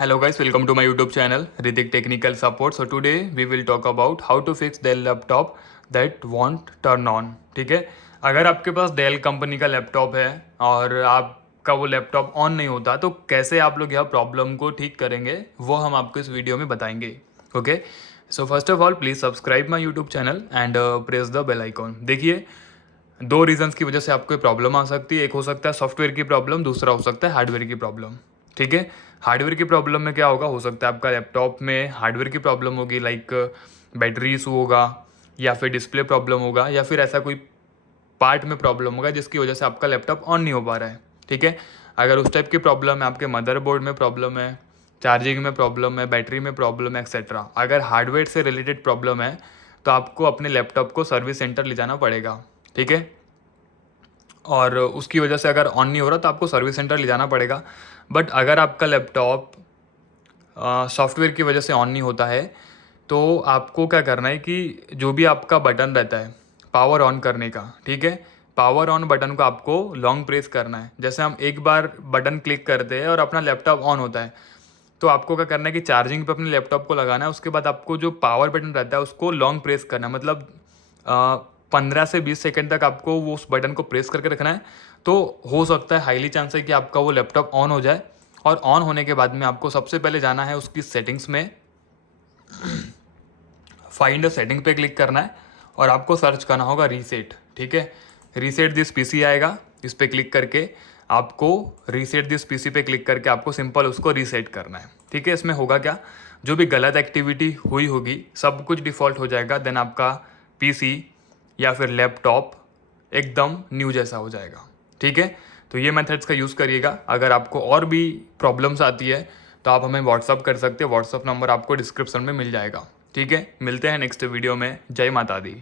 Hello guys, welcome to my YouTube channel Ritik Technical Support. So today we will talk about how to fix Dell laptop that won't turn on. ठीक है, अगर आपके पास Dell company का laptop है और आपका वो laptop on नहीं होता तो कैसे आप लोग यह प्रॉब्लम को ठीक करेंगे वो हम आपको इस वीडियो में बताएंगे. Okay, so first of all please subscribe my YouTube channel and press the bell icon. देखिए, दो रीजंस की वजह से आपको प्रॉब्लम आ सकती है. एक हो सकता है सॉफ्टवेयर की प्रॉब्लम, दूसरा हो सकता है हार्डवेयर की प्रॉब्लम. ठीक है, हार्डवेयर की प्रॉब्लम में क्या होगा, हो सकता है आपका लैपटॉप में हार्डवेयर की प्रॉब्लम होगी, लाइक बैटरी इशू होगा या फिर डिस्प्ले प्रॉब्लम होगा या फिर ऐसा कोई पार्ट में प्रॉब्लम होगा जिसकी वजह से आपका लैपटॉप ऑन नहीं हो पा रहा है. ठीक है, अगर उस टाइप की प्रॉब्लम है, आपके मदरबोर्ड में प्रॉब्लम है, चार्जिंग में प्रॉब्लम है, बैटरी में प्रॉब्लम है एक्सेट्रा, अगर हार्डवेयर से रिलेटेड प्रॉब्लम है तो आपको अपने लैपटॉप को सर्विस सेंटर ले जाना पड़ेगा. ठीक है, और उसकी वजह से अगर ऑन नहीं हो रहा तो आपको सर्विस सेंटर ले जाना पड़ेगा. बट अगर आपका लैपटॉप सॉफ्टवेयर की वजह से ऑन नहीं होता है तो आपको क्या करना है कि जो भी आपका बटन रहता है पावर ऑन करने का, ठीक है, पावर ऑन बटन को आपको लॉन्ग प्रेस करना है. जैसे हम एक बार बटन क्लिक करते हैं और अपना लैपटॉप ऑन होता है तो आपको क्या करना है कि चार्जिंग पे अपने लैपटॉप को लगाना है. उसके बाद आपको जो पावर बटन रहता है उसको लॉन्ग प्रेस करना है, मतलब 15 से 20 सेकंड तक आपको वो उस बटन को प्रेस करके रखना है. तो हो सकता है, हाईली चांस है कि आपका वो लैपटॉप ऑन हो जाए. और ऑन होने के बाद में आपको सबसे पहले जाना है उसकी सेटिंग्स में, फाइंड सेटिंग पे क्लिक करना है और आपको सर्च करना होगा रीसेट. ठीक है, रीसेट दिस पीसी आएगा, इस पर क्लिक करके आपको रीसेट दिस पीसी पे क्लिक करके आपको सिंपल उसको रीसेट करना है. ठीक है, इसमें होगा क्या, जो भी गलत एक्टिविटी हुई होगी सब कुछ डिफ़ॉल्ट हो जाएगा. देन आपका पीसी या फिर लैपटॉप एकदम न्यू जैसा हो जाएगा. ठीक है, तो ये मेथड्स का यूज़ करिएगा. अगर आपको और भी प्रॉब्लम्स आती है तो आप हमें व्हाट्सअप कर सकते हैं. व्हाट्सअप नंबर आपको डिस्क्रिप्शन में मिल जाएगा. ठीक है, मिलते हैं नेक्स्ट वीडियो में. जय माता दी.